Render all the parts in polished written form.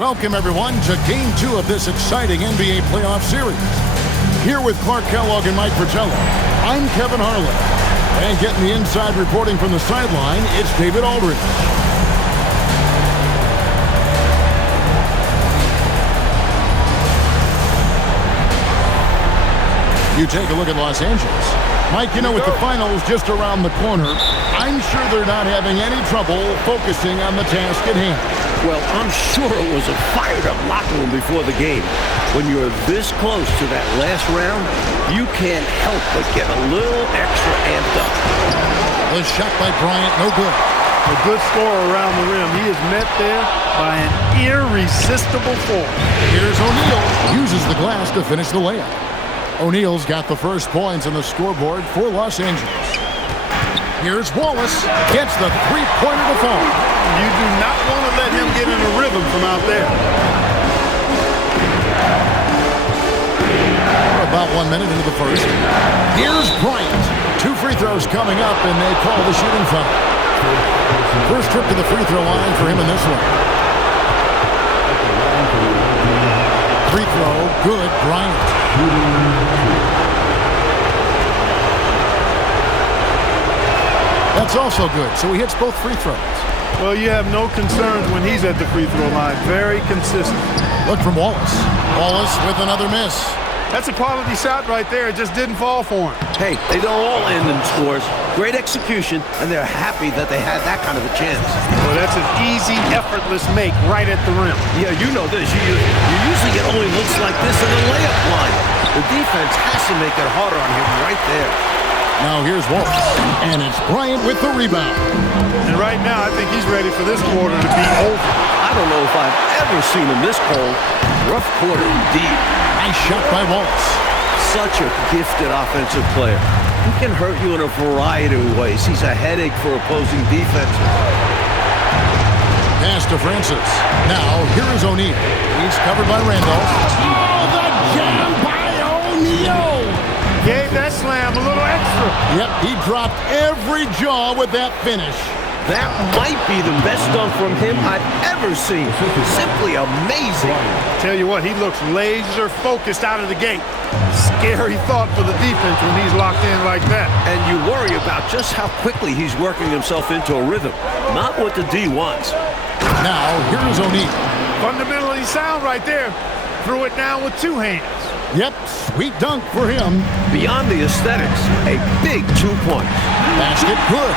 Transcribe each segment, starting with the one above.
Welcome, everyone, to Game 2 of this exciting NBA playoff series. Here with Clark Kellogg and Mike Fratello, I'm Kevin Harlan. And getting the inside reporting from the sideline, it's David Aldridge. You take a look at Los Angeles. Mike, you know, with the finals just around the corner, I'm sure they're not having any trouble focusing on the task at hand. Well, I'm sure it was a fired-up locker room before the game. When you're this close to that last round, you can't help but get a little extra amped up. The shot by Bryant, no good. A good scorer around the rim. He is met there by an irresistible force. Here's O'Neal. Uses the glass to finish the layup. O'Neal's got the first points on the scoreboard for Los Angeles. Here's Wallace. Gets the three-pointer to fall. You do not want to let him get in a rhythm from out there. We're about 1 minute into the first. Here's Bryant. 2 free throws coming up, and they call the shooting foul. First trip to the free throw line for him in this one. Free throw, good, Bryant. That's also good, so he hits both free throws. Well, you have no concerns when he's at the free throw line. Very consistent. Look from Wallace. Wallace with another miss. That's a quality shot right there. It just didn't fall for him. Hey, they don't all end in scores. Great execution, and they're happy that they had that kind of a chance. Well, that's an easy, effortless make right at the rim. Yeah, you know this. You usually get only looks like this in the layup line. The defense has to make it harder on him right there. Now here's Wallace, and it's Bryant with the rebound. And right now, I think he's ready for this quarter to be over. I don't know if I've ever seen him this cold. Rough quarter indeed. Nice shot by Wallace. Such a gifted offensive player. He can hurt you in a variety of ways. He's a headache for opposing defense. Pass to Francis. Now, here is O'Neal. He's covered by Randolph. Oh, the jam by O'Neal! Gave that slam a little extra. Yep, he dropped every jaw with that finish. That might be the best dunk from him I've ever seen. Simply amazing. Tell you what, he looks laser focused out of the gate. Scary thought for the defense when he's locked in like that. And you worry about just how quickly he's working himself into a rhythm. Not what the D wants. Now, here's O'Neal. Fundamentally sound right there. Threw it down with 2 hands. Yep, sweet dunk for him. Beyond the aesthetics, a big 2 points. Basket good.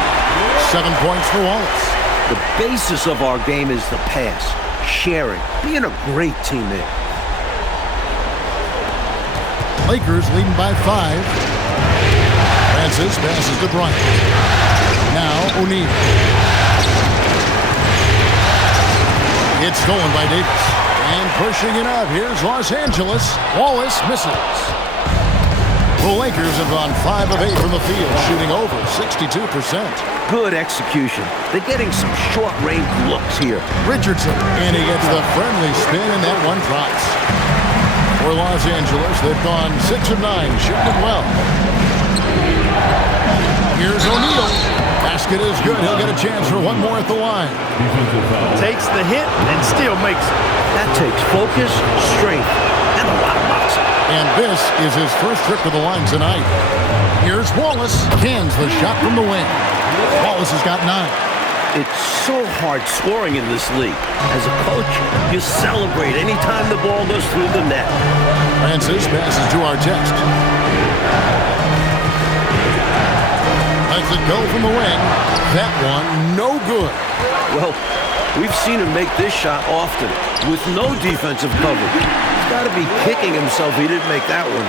7 points for Wallace. The basis of our game is the pass, sharing, being a great teammate. Lakers leading by 5. Francis passes to Bryant. Now O'Neal. It's stolen by Davis. And pushing it up, here's Los Angeles. Wallace misses. The Lakers have gone 5 of 8 from the field, shooting over 62%. Good execution. They're getting some short-range looks here. Richardson, and he gets the friendly spin, and that one drops. For Los Angeles, they've gone 6 of 9, shooting it well. Here's O'Neal. Basket is good. He'll get a chance for one more at the line. Takes the hit and still makes it. That takes focus, strength, and a lot of boxing. And this is his first trip to the line tonight. Here's Wallace. Cans the shot from the wing. Wallace has got 9. It's so hard scoring in this league. As a coach, you celebrate any time the ball goes through the net. Francis passes to Artest. Lets it go from the wing. That one, no good. Well, we've seen him make this shot often with no defensive cover. He's got to be kicking himself he didn't make that one.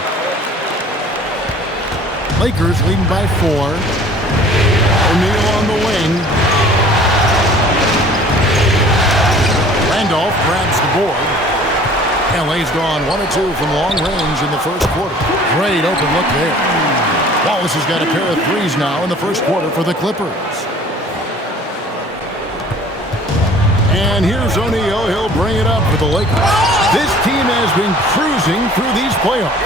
Lakers leading by 4. O'Neal on the wing. Randolph grabs the board. LA's gone 1 of 2 from long range in the first quarter. Great open look there. Wallace has got a pair of threes now in the first quarter for the Clippers. And here's O'Neal. He'll bring it up for the Lakers. This team has been cruising through these playoffs.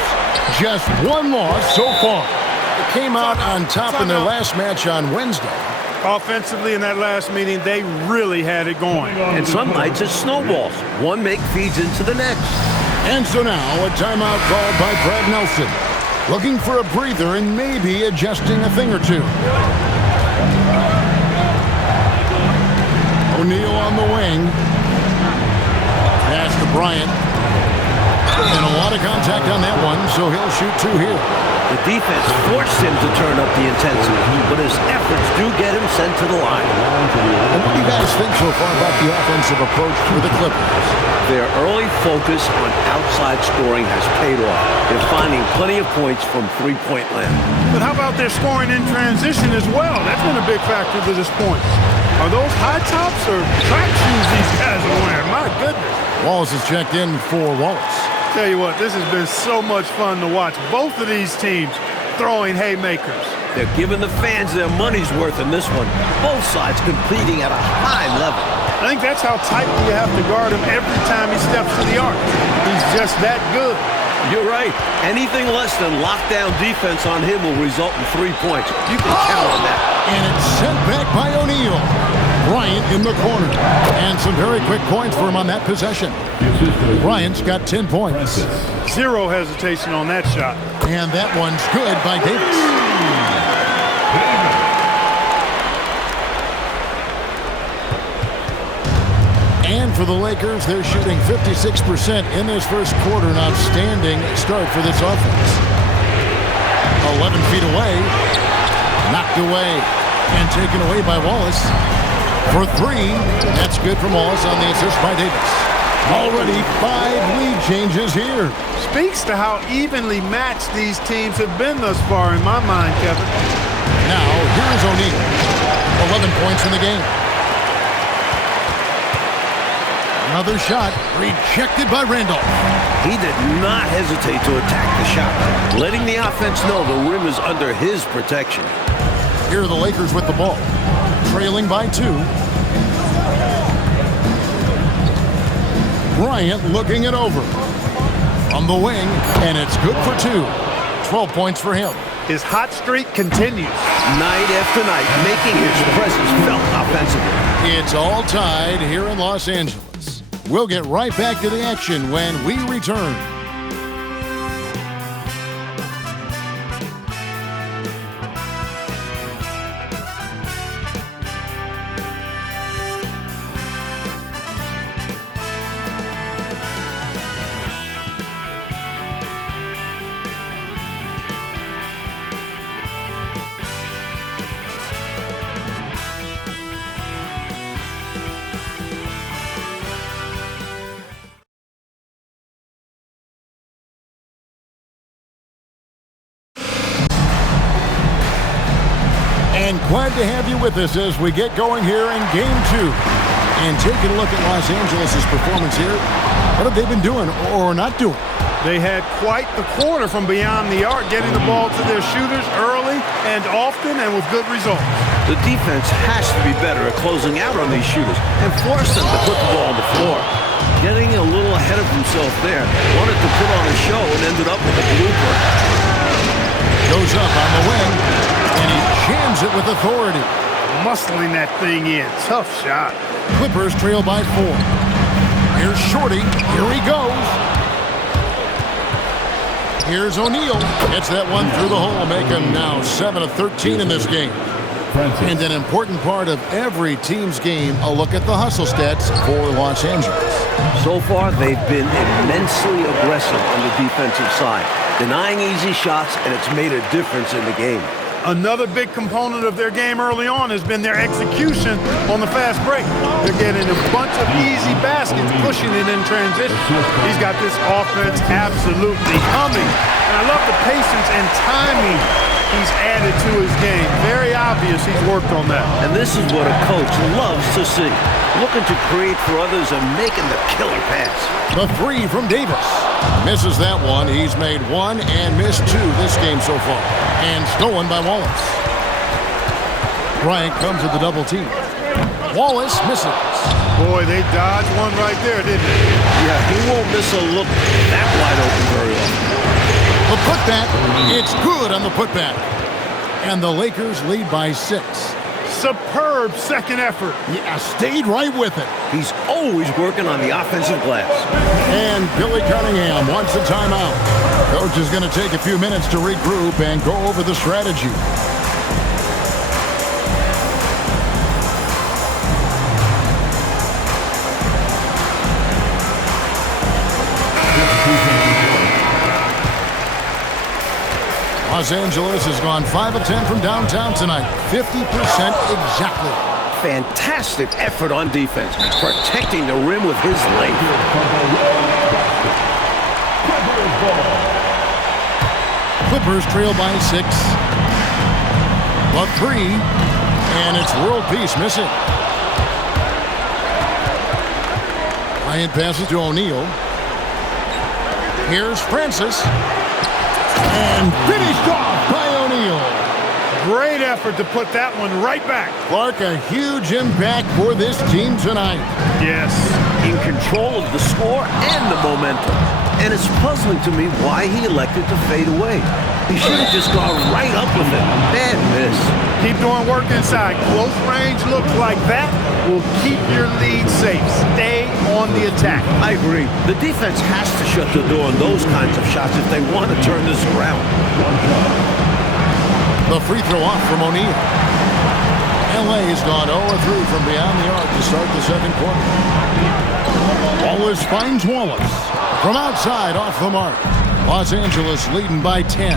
Just 1 loss so far. They came out on top in their last match on Wednesday. Offensively in that last meeting, they really had it going. And some nights it snowballs. One make feeds into the next. And so now a timeout called by Brad Nelson. Looking for a breather and maybe adjusting a thing or two. O'Neal on the wing. Pass to Bryant. And a lot of contact on that one, so he'll shoot two here. The defense forced him to turn up the intensity, but his efforts do get him sent to the line. And what do you guys think so far about the offensive approach for the Clippers? Their early focus on outside scoring has paid off. They're finding plenty of points from three-point land. But how about their scoring in transition as well? That's been a big factor to this point. Are those high tops or track shoes these guys are wearing? My goodness. Wallace is checked in for Wallace. Tell you what, this has been so much fun to watch. Both of these teams throwing haymakers. They're giving the fans their money's worth in this one. Both sides competing at a high level. I think that's how tightly you have to guard him every time he steps to the arc. He's just that good. You're right. Anything less than lockdown defense on him will result in 3 points. You can count on that. And it's sent back by O'Neal. Bryant in the corner. And some very quick points for him on that possession. Bryant's got 10 points. Zero hesitation on that shot. And that one's good by Davis. And for the Lakers, they're shooting 56% in this first quarter. An outstanding start for this offense. 11 feet away. Knocked away. And taken away by Wallace. For three. That's good from Wallace on the assist by Davis. Already 5 lead changes here. Speaks to how evenly matched these teams have been thus far in my mind, Kevin. Now, here's O'Neal. 11 points in the game. Another shot rejected by Randolph. He did not hesitate to attack the shot, letting the offense know the rim is under his protection. Here are the Lakers with the ball, trailing by 2. Bryant looking it over. On the wing, and it's good for 2. 12 points for him. His hot streak continues. Night after night, making his presence felt offensively. It's all tied here in Los Angeles. We'll get right back to the action when we return. And glad to have you with us as we get going here in Game 2. And taking a look at Los Angeles' performance here, what have they been doing or not doing? They had quite the quarter from beyond the arc, getting the ball to their shooters early and often and with good results. The defense has to be better at closing out on these shooters and force them to put the ball on the floor. Getting a little ahead of himself there, wanted to put on a show and ended up with a blooper. Goes up on the wing, and he jams it with authority. Muscling that thing in. Tough shot. Clippers trail by 4. Here's Shorty. Here he goes. Here's O'Neal. Gets that one through the hole, making now 7 of 13 in this game. And an important part of every team's game, a look at the hustle stats for Los Angeles. So far, they've been immensely aggressive on the defensive side, denying easy shots, and it's made a difference in the game. Another big component of their game early on has been their execution on the fast break. They're getting a bunch of easy baskets, pushing it in transition. He's got this offense absolutely humming. And I love the patience and timing he's added to his game. Very obvious he's worked on that. And this is what a coach loves to see. Looking to create for others and making the killer pass. The 3 from Davis. Misses that one. He's made 1 and missed 2 this game so far. And stolen by Wallace. Bryant comes with the double team. Wallace misses. Boy, they dodged one right there, didn't they? Yeah, he won't miss a look that wide open very often. The putback, it's good on the putback. And the Lakers lead by 6. Superb second effort. Yeah, stayed right with it. He's always working on the offensive glass. And Billy Cunningham wants a timeout. Coach is going to take a few minutes to regroup and go over the strategy. Los Angeles has gone 5 of 10 from downtown tonight. 50% exactly. Fantastic effort on defense, protecting the rim with his length. Clippers trail by 6. But 3. And it's world peace missing. Bryant passes to O'Neal. Here's Francis. And finished off by O'Neal. Great effort to put that one right back. Clark, a huge impact for this team tonight. Yes. In control of the score and the momentum. And it's puzzling to me why he elected to fade away. He should have just gone right up with it. Bad miss. Keep doing work inside. Close range looks like that will keep your lead safe. Stay on the attack. I agree. The defense has to shut the door on those kinds of shots if they want to turn this around. The free throw off from O'Neal. LA has gone 0-3 from beyond the arc to start the second quarter. Wallace finds Wallace. From outside, off the mark. Los Angeles leading by 10.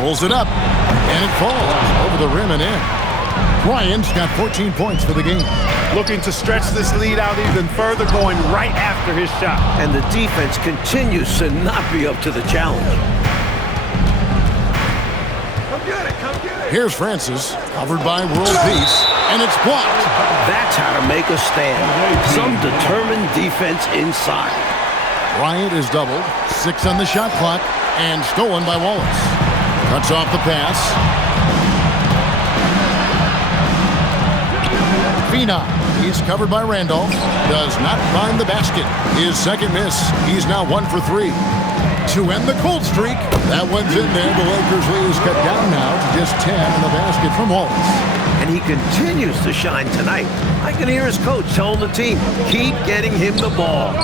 Pulls it up, and it falls over the rim and in. Bryant's got 14 points for the game. Looking to stretch this lead out even further, going right after his shot. And the defense continues to not be up to the challenge. Here's Francis, covered by world peace, and it's blocked. That's how to make a stand. Some determined defense inside. Bryant is doubled, 6 on the shot clock, and stolen by Wallace. Cuts off the pass. Phenom, he's covered by Randolph, does not find the basket. His second miss, he's now 1 for 3. To end the cold streak, that one's in there. The Lakers lead is cut down now to just 10 in the basket from Wallace. And he continues to shine tonight. I can hear his coach telling the team, keep getting him the ball.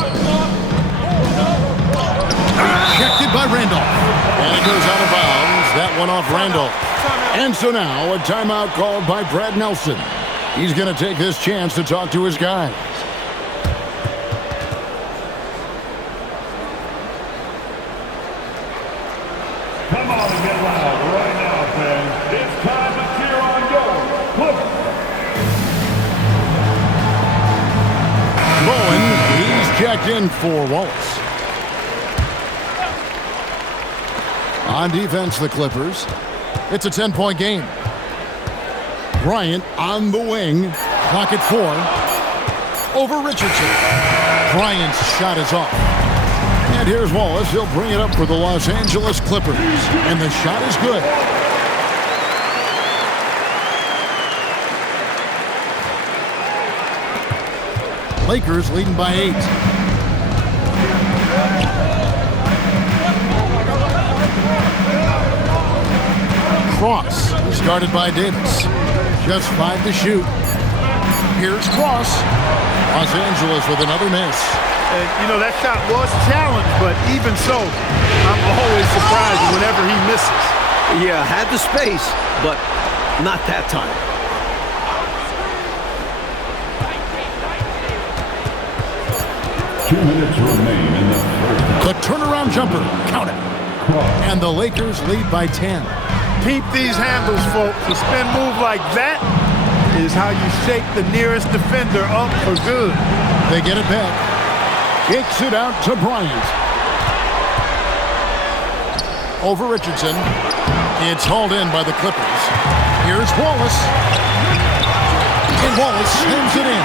Rejected by Randolph. And it goes out of bounds. That one off Randolph. And so now a timeout called by Brad Nelson. He's going to take this chance to talk to his guys. Come on and get loud right now, fans. It's time to cheer on your Clippers. Bowen, he's checked in for Wallace. On defense, the Clippers. It's a 10-point game. Bryant on the wing. Clock at 4. Over Richardson. Bryant's shot is off. And here's Wallace. He'll bring it up for the Los Angeles Clippers. And the shot is good. Lakers leading by 8. Cross is guarded by Davis. Just 5 to shoot. Here's Cross. Los Angeles with another miss. You know, that shot was challenged, but even so, I'm always surprised whenever he misses. Yeah, had the space, but not that time. Two minutes remain in the first. The turnaround jumper. Count it. And the Lakers lead by 10. Keep these handles, folks. A spin move like that is how you shake the nearest defender up for good. They get it back. Kicks it out to Bryant. Over Richardson. It's hauled in by the Clippers. Here's Wallace. And Wallace slams it in.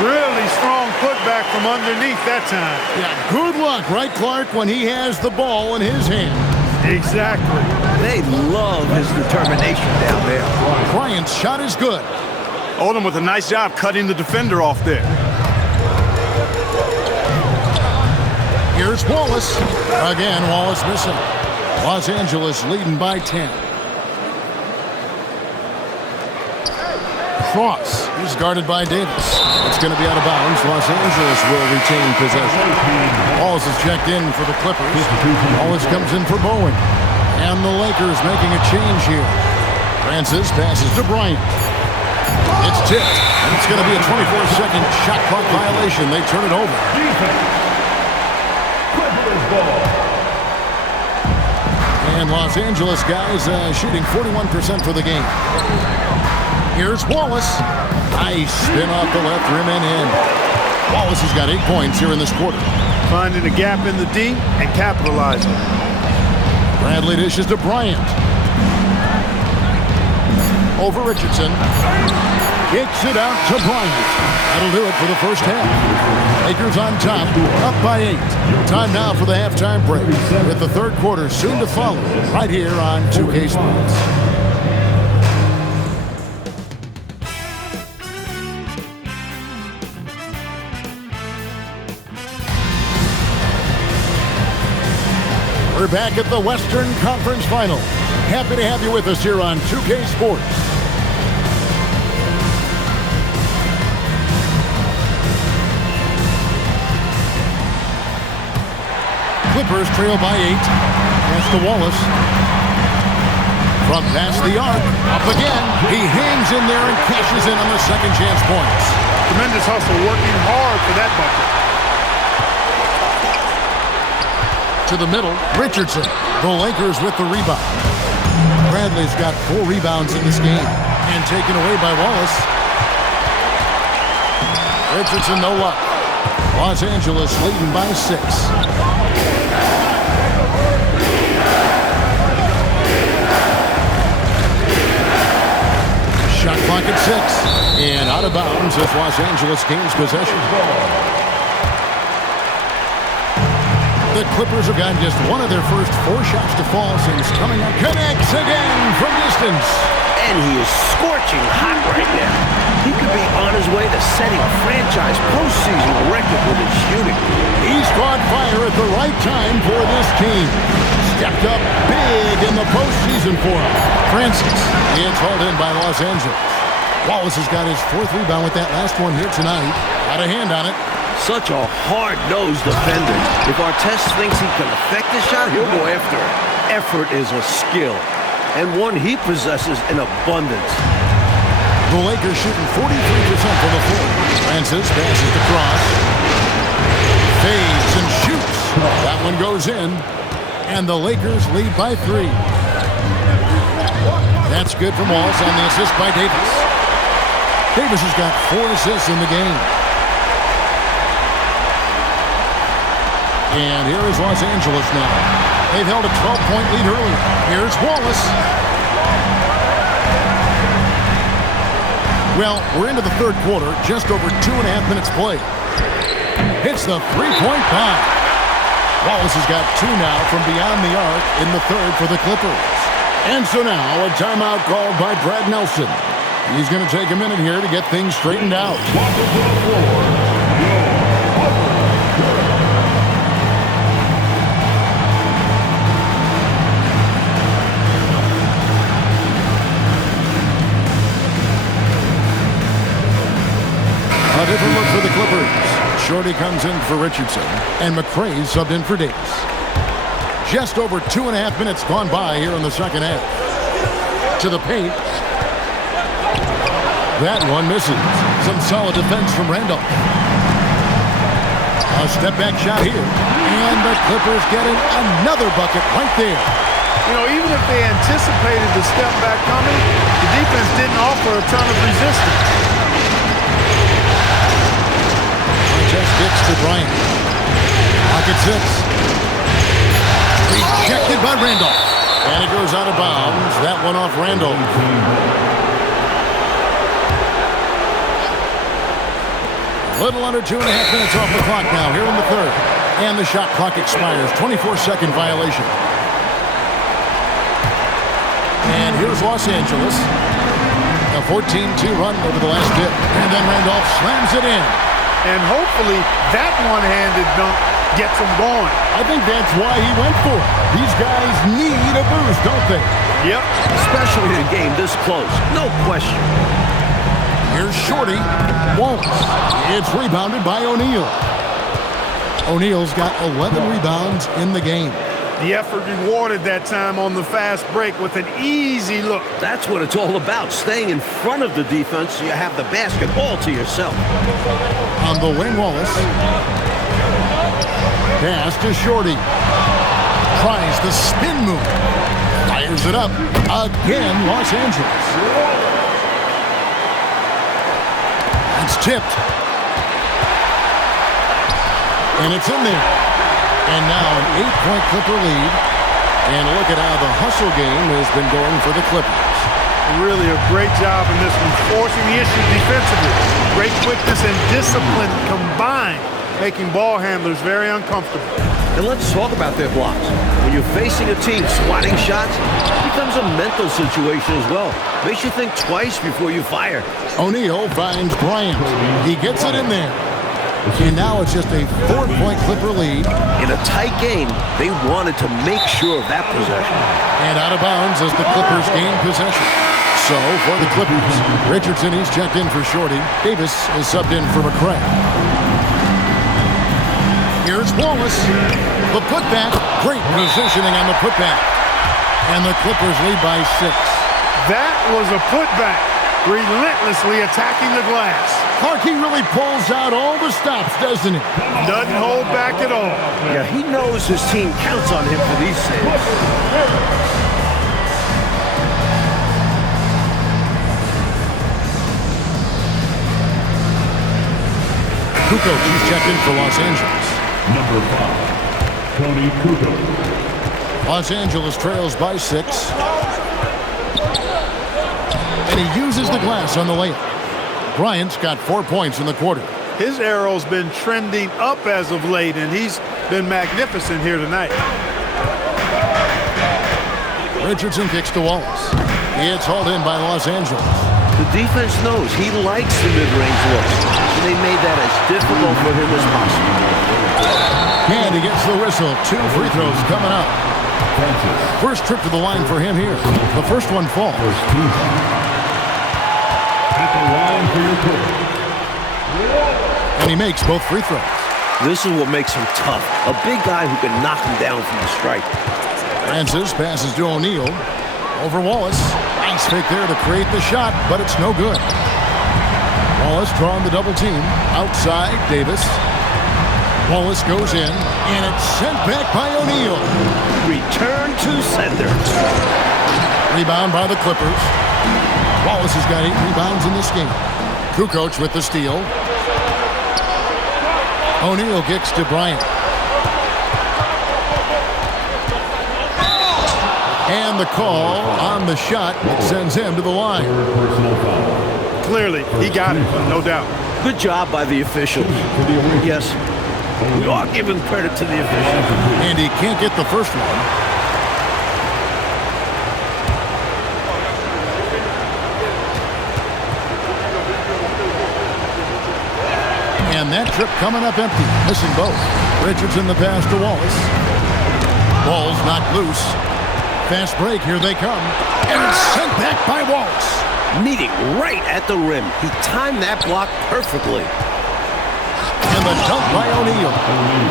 Really strong putback from underneath that time. Yeah, good luck, right, Clark, when he has the ball in his hand. Exactly. They love his determination down there. Bryant's shot is good. Odom with a nice job cutting the defender off there. Here's Wallace. Again, Wallace missing. Los Angeles leading by 10. Cross is guarded by Davis. It's going to be out of bounds. Los Angeles will retain possession. Wallace is checked in for the Clippers. Wallace comes in for Bowen. And the Lakers making a change here. Francis passes to Bryant. It's tipped. And it's going to be a 24-second shot clock violation. They turn it over. Clippers ball. And Los Angeles guys shooting 41% for the game. Here's Wallace. Nice spin off the left rim and in. Wallace has got 8 points here in this quarter. Finding a gap in the D and capitalizing. Bradley dishes to Bryant. Over Richardson. Kicks it out to Bryant. That'll do it for the first half. Lakers on top, up by 8. Time now for the halftime break, with the third quarter soon to follow, right here on 2K Sports. We're back at the Western Conference Final. Happy to have you with us here on 2K Sports. Clippers trail by 8. Pass to Wallace. From past the arc. Up again. He hangs in there and cashes in on the second chance points. Tremendous hustle, working hard for that bucket. To the middle, Richardson. The Lakers with the rebound. Bradley's got 4 rebounds in this game. And taken away by Wallace. Richardson, no luck. Los Angeles leading by 6. Shot clock at 6. And out of bounds as Los Angeles gains possession. The Clippers have gotten just one of their first 4 shots to fall since coming up. Connects again from distance. And he is scorching hot right now. He could be on his way to setting a franchise postseason record with his shooting. He's caught fire at the right time for this team. Stepped up big in the postseason for him. Francis, it's hauled in by Los Angeles. Wallace has got his 4th rebound with that last one here tonight. Got a hand on it. Such a hard-nosed defender. If Artest thinks he can affect the shot, he'll go after it. Effort is a skill, and one he possesses in abundance. The Lakers shooting 43% from the floor. Francis passes to Cross. Fades and shoots. That one goes in, and the Lakers lead by 3. That's good from Wallace on the assist by Davis. Davis has got 4 assists in the game. And here is Los Angeles now. They've held a 12-point lead earlier. Here's Wallace. Well, we're into the third quarter, just over 2.5 minutes played. Hits the three-point bomb. Wallace has got 2 now from beyond the arc in the third for the Clippers. And so now a timeout called by Brad Nelson. He's going to take a minute here to get things straightened out. A different look for the Clippers. Shorty comes in for Richardson, and McRae subbed in for Davis. Just over 2.5 minutes gone by here in the second half. To the paint. That one misses. Some solid defense from Randolph. A step-back shot here. And the Clippers getting another bucket right there. You know, even if they anticipated the step back coming, the defense didn't offer a ton of resistance. Just gets to Bryant. Pocket 6. Rejected by Randolph. And it goes out of bounds. That one off Randolph. A little under 2.5 minutes off the clock now here in the third. And the shot clock expires. 24-second violation. And here's Los Angeles. A 14-2 run over the last bit. And then Randolph slams it in. And hopefully that one-handed dunk gets him going. I think that's why he went for it. These guys need a boost, don't they? Yep. Especially in a game this close. No question. Here's Shorty. Wallace. It's rebounded by O'Neal. O'Neal's got 11 rebounds in the game. The effort rewarded that time on the fast break with an easy look. That's what it's all about, staying in front of the defense so you have the basket all to yourself. On the wing, Wallace. Pass to Shorty. Tries the spin move. Fires it up. Again, Los Angeles. It's tipped. And it's in there. And now an 8-point Clipper lead. And look at how the hustle game has been going for the Clippers. Really a great job in this one, forcing the issue defensively. Great quickness and discipline combined, making ball handlers very uncomfortable. And let's talk about their blocks. When you're facing a team swatting shots, it becomes a mental situation as well. Makes you think twice before you fire. O'Neal finds Bryant. He gets it in there. And now it's just a 4-point Clipper lead. In a tight game, they wanted to make sure of that possession. And out of bounds as the Clippers gain possession. So, for the Clippers, Richardson, he's checked in for Shorty. Davis is subbed in for McCray. Here's Wallace. The putback. Great positioning on the putback. And the Clippers lead by 6. That was a putback, relentlessly attacking the glass. Clark, he really pulls out all the stops, doesn't he? Doesn't hold back at all. Yeah, he knows his team counts on him for these saves. Kukoc, he's checked in for Los Angeles. Number 5, Tony Kukoc. Los Angeles trails by 6. And he uses the glass on the layup. Bryant's got 4 points in the quarter. His arrow's been trending up as of late, and he's been magnificent here tonight. Richardson kicks to Wallace. It's hauled in by Los Angeles. The defense knows he likes the mid-range looks, so they made that as difficult for him as possible. And he gets the whistle. 2 free throws coming up. First trip to the line for him here. The first one falls. At the line for your quarter. And he makes both free throws. This is what makes him tough. A big guy who can knock him down from the strike. Francis passes to O'Neal. Over Wallace. Nice fake there to create the shot, but it's no good. Wallace drawing the double team. Outside, Davis. Wallace goes in, and it's sent back by O'Neal. Return to sender. Rebound by the Clippers. Wallace has got 8 rebounds in this game. Kukoc with the steal. O'Neal kicks to Bryant. And the call on the shot that sends him to the line. Clearly, he got it, no doubt. Good job by the officials. Yes, we are giving credit to the officials. And he can't get the first one. And that trip coming up empty, missing both. Richardson the pass to Wallace. Ball's knocked loose. Fast break, here they come. And it's sent back by Wallace. Meeting right at the rim. He timed that block perfectly. And the dunk by O'Neal.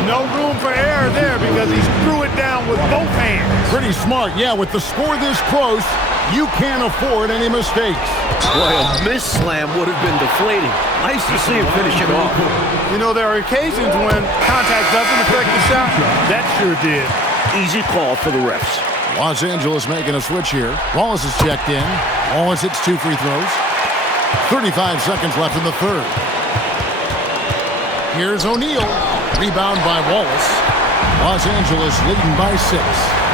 No room for error there because he threw it down with both hands. Pretty smart. Yeah, with the score this close, you can't afford any mistakes. Boy, a miss slam would have been deflating. Nice to see him finish it off. You know, there are occasions when contact doesn't affect the shot. That sure did. Easy call for the refs. Los Angeles making a switch here. Wallace is checked in. Wallace hits 2 free throws. 35 seconds left in the third. Here's O'Neal. Rebound by Wallace. Los Angeles leading by 6.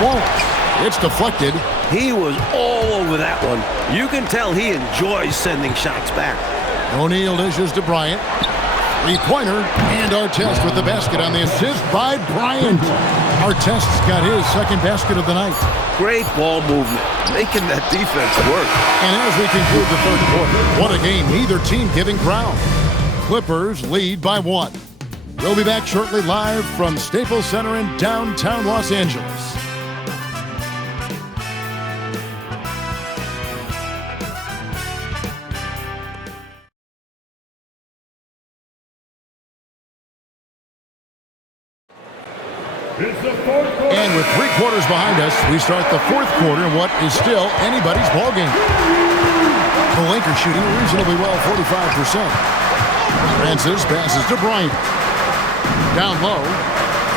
Wallace. It's deflected. He was all over that one. You can tell he enjoys sending shots back. O'Neal dishes to Bryant. 3-pointer. And Artest with the basket on the assist by Bryant. Artest's got his second basket of the night. Great ball movement, making that defense work. And as we conclude the third quarter, what a game, neither team giving ground. Clippers lead by 1. We'll be back shortly live from Staples Center in downtown Los Angeles. It's the fourth quarter. And with 3 quarters behind us, we start the 4th quarter in what is still anybody's ballgame. The Lakers shooting reasonably well, 45%. Francis passes to Bryant. Down low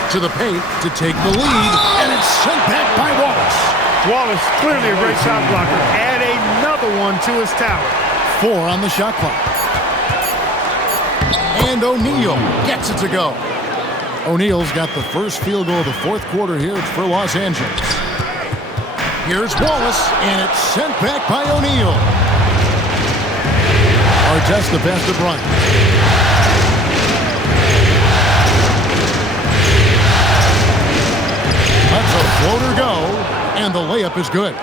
to the paint to take the lead, and it's sent back by Wallace. Wallace, clearly a great shot blocker. Add another one to his tower. 4 on the shot clock. And O'Neal gets it to go. O'Neal's got the first field goal of the 4th quarter here. It's for Los Angeles. Here's Wallace, and it's sent back by O'Neal. Artest the pass to Bryant. Lets a floater go, and the layup is good.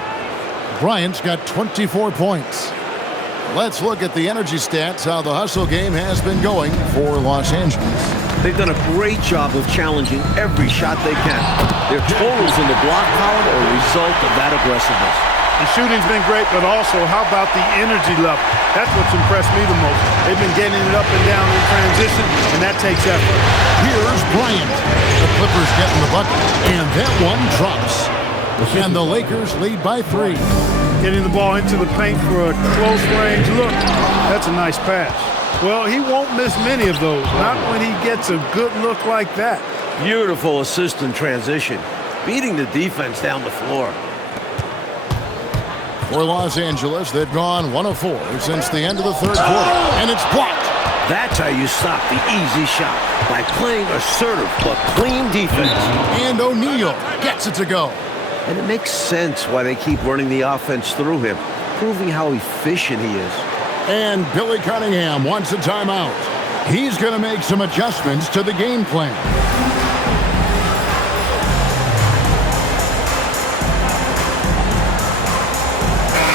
Bryant's got 24 points. Let's look at the energy stats, how the hustle game has been going for Los Angeles. They've done a great job of challenging every shot they can. Their totals in the block column are a result of that aggressiveness. The shooting's been great, but also, how about the energy level? That's what's impressed me the most. They've been getting it up and down in transition, and that takes effort. Here's Bryant. The Clippers getting the bucket, and that one drops. And the Lakers lead by 3. Getting the ball into the paint for a close range look. That's a nice pass. Well, he won't miss many of those, not when he gets a good look like that. Beautiful assist in transition, beating the defense down the floor. For Los Angeles, they've gone 1 of 4 since the end of the 3rd quarter, and it's blocked. That's how you stop the easy shot, by playing assertive but clean defense. And O'Neal gets it to go. And it makes sense why they keep running the offense through him, proving how efficient he is. And Billy Cunningham wants a timeout. He's going to make some adjustments to the game plan.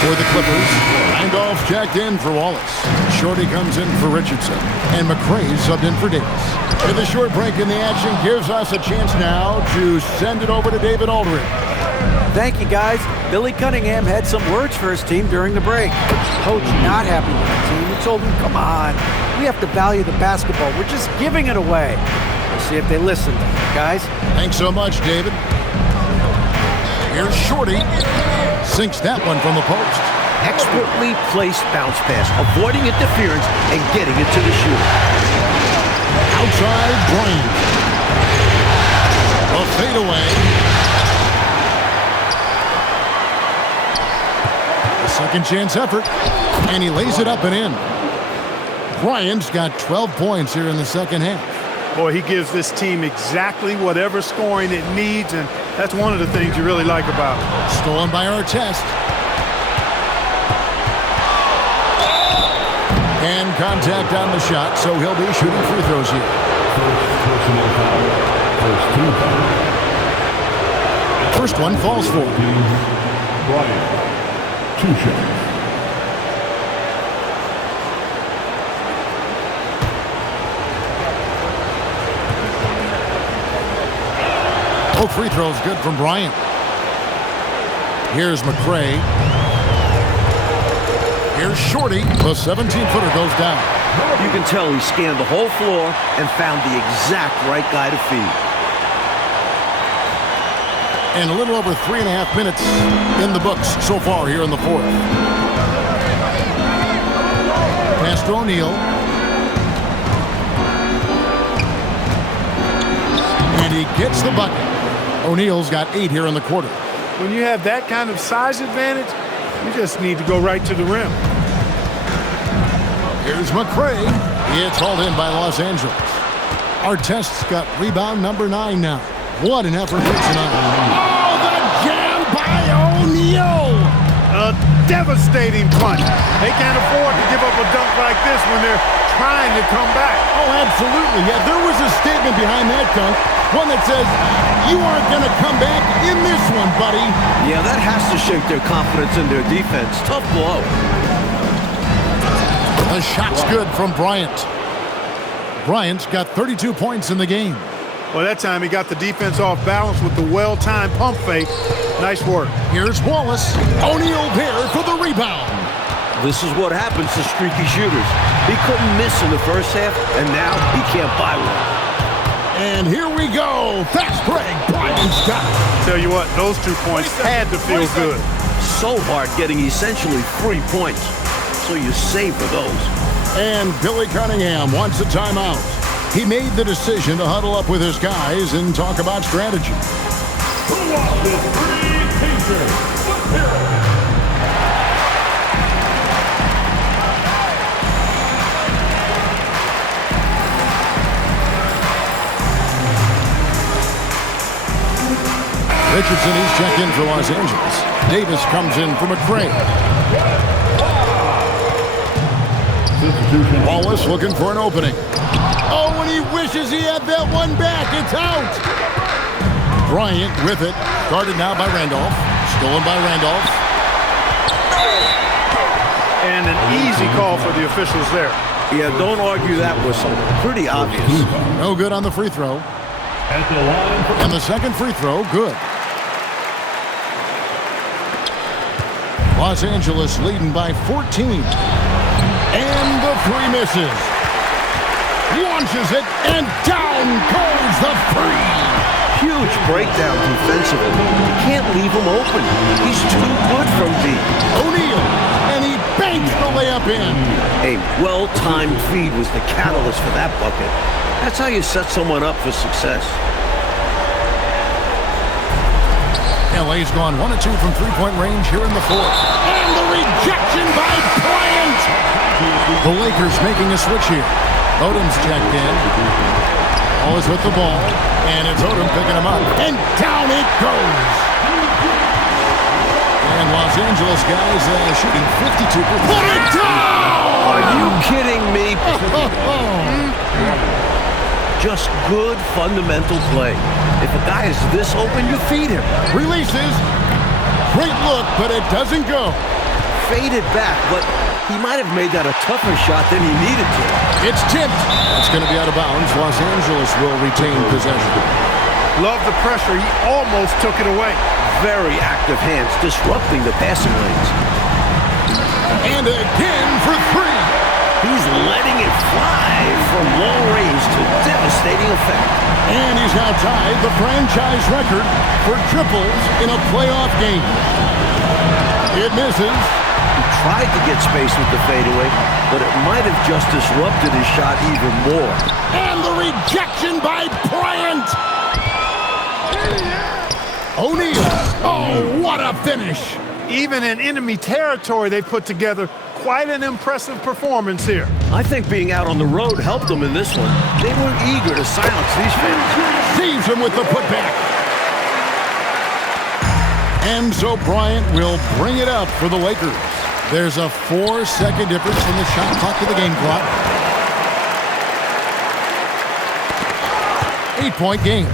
For the Clippers, Randolph checked in for Wallace. Shorty comes in for Richardson. And McRae subbed in for Davis. And the short break in the action gives us a chance now to send it over to David Aldridge. Thank you, guys. Billy Cunningham had some words for his team during the break. Coach not happy with the team. He told them, come on, we have to value the basketball. We're just giving it away. We'll see if they listen, guys. Thanks so much, David. Here's Shorty. Sinks that one from the post. Expertly placed bounce pass, avoiding interference and getting it to the shooter. Outside Bryant. A fadeaway. A second chance effort. And he lays it up and in. Bryant's got 12 points here in the second half. Boy, he gives this team exactly whatever scoring it needs, and that's one of the things you really like about it. Stolen by Artest. And contact on the shot, so he'll be shooting free throws here. First one falls for him. Bryant, 2 shots. Both free throws good from Bryant. Here's McRae. Here's Shorty. The 17-footer goes down. You can tell he scanned the whole floor and found the exact right guy to feed. And a little over 3.5 minutes in the books so far here in the 4th. Pass to O'Neal. And he gets the bucket. O'Neal's got 8 here in the quarter. When you have that kind of size advantage, you just need to go right to the rim. Here's McRae. It's hauled in by Los Angeles. Artest's got rebound number 9 now. What an effort for tonight. Oh, the jam by O'Neal. A devastating punch. They can't afford to give up a dunk like this when they're trying to come back. Oh, absolutely. Yeah, there was a statement behind that dunk. One that says, you aren't going to come back in this one, buddy. Yeah, that has to shake their confidence in their defense. Tough blow. The shot's good from Bryant. Bryant's got 32 points in the game. Well, that time he got the defense off balance with the well-timed pump fake. Nice work. Here's Wallace. O'Neal there for the rebound. This is what happens to streaky shooters. He couldn't miss in the first half, and now he can't buy one. And here we go. Fast break. Bryant's got it. Tell you what, those 2 points had to feel good. So hard getting essentially 3 points. So you savor those. And Billy Cunningham wants a timeout. He made the decision to huddle up with his guys and talk about strategy. Who wants this three-teaser? Let's hear it. Richardson, he's checked in for Los Angeles. Davis comes in for McCray. Wallace looking for an opening. Oh, and he wishes he had that one back. It's out. Bryant with it. Guarded now by Randolph. Stolen by Randolph. And an easy call for the officials there. Yeah, don't argue that whistle. Pretty obvious. No good on the free throw. At the line for And the second free throw, good. Los Angeles leading by 14. And the three misses. Launches it, and down goes the three. Huge breakdown defensively. You can't leave him open. He's too good from deep. O'Neal, and he banks the layup in. A well-timed feed was the catalyst for that bucket. That's how you set someone up for success. LA's gone 1 of 2 from three-point range here in the fourth. And the rejection by Bryant. The Lakers making a switch here. Odom's checked in. Always with the ball. And it's Odom picking him up. And down it goes. And Los Angeles guys shooting 52%. Put it down! Are you kidding me? Just good fundamental play. If a guy is this open, you feed him. Releases. Great look, but it doesn't go. Faded back, but he might have made that a tougher shot than he needed to. It's tipped. It's going to be out of bounds. Los Angeles will retain possession. Love the pressure. He almost took it away. Very active hands, disrupting the passing lanes. And again for three. He's letting it fly from long range to devastating effect. And he's now tied the franchise record for triples in a playoff game. It misses. He tried to get space with the fadeaway, but it might have just disrupted his shot even more. And the rejection by Bryant. O'Neal. Oh, what a finish. Even in enemy territory, they put together quite an impressive performance here. I think being out on the road helped them in this one. They were eager to silence these fans. Saves him with the putback. And so Bryant will bring it up for the Lakers. There's a 4-second difference from the shot clock to the game clock. 8-point game.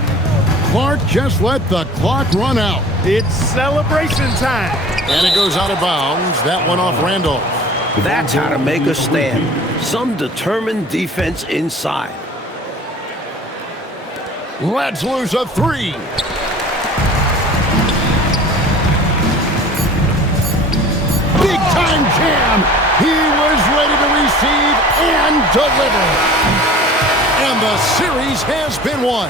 Clark just let the clock run out. It's celebration time. And it goes out of bounds. That one off Randolph. That's how to make a stand. Some determined defense inside. Let's lose a three. Big time jam. He was ready to receive and deliver. And the series has been won.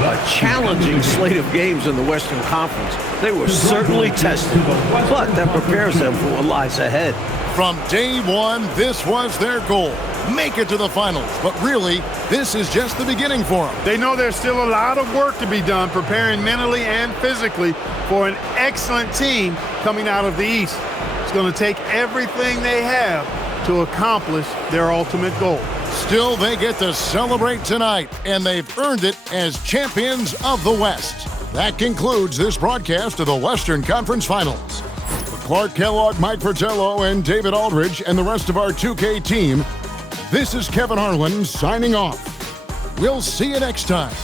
A challenging slate of games in the Western Conference. They were certainly tested, but that prepares them for what lies ahead. From day one, this was their goal. Make it to the finals. But really, this is just the beginning for them. They know there's still a lot of work to be done preparing mentally and physically for an excellent team coming out of the East. It's going to take everything they have to accomplish their ultimate goal. Still, they get to celebrate tonight, and they've earned it as champions of the West. That concludes this broadcast of the Western Conference Finals. For Clark Kellogg, Mike Fratello, and David Aldridge, and the rest of our 2K team, this is Kevin Harlan signing off. We'll see you next time.